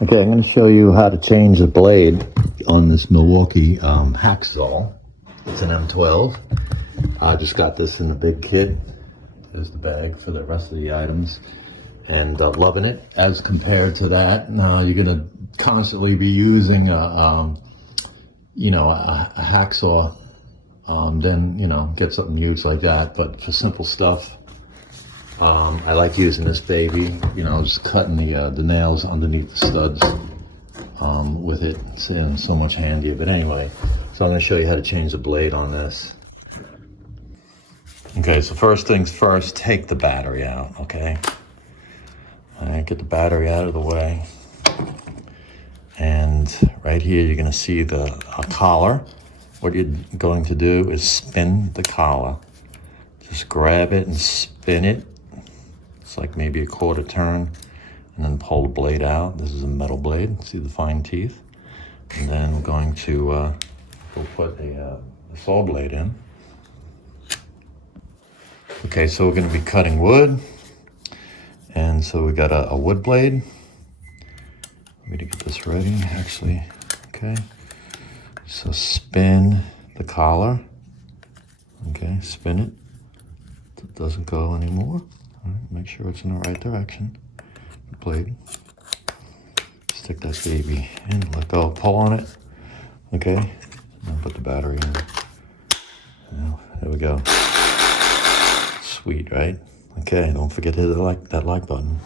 Okay, I'm going to show you how to change the blade on this Milwaukee Hackzall. It's an M12. I just got this in the big kit. There's the bag for the rest of the items. And loving it. As compared to that, now you're going to constantly be using a hacksaw. Then, get something used like that. But for simple stuff, I like using this baby, just cutting the nails underneath the studs with it. It's so much handier. But anyway, so I'm going to show you how to change the blade on this. Okay, so first things first, take the battery out, okay? All right, get the battery out of the way. And right here, you're going to see the collar. What you're going to do is spin the collar. Just grab it and spin it. It's like maybe a quarter turn, and then pull the blade out. This is a metal blade. See the fine teeth? And then we're going to we'll put a saw blade in. Okay, so we're going to be cutting wood. And so we got a wood blade. Let me get this ready, actually. Okay. So spin the collar. Okay, spin it. It doesn't go anymore. All right, make sure it's in the right direction. The blade. Stick that baby in, let go, pull on it. Okay, and put the battery in. Now, there we go. Sweet, right? Okay, don't forget to hit that like button.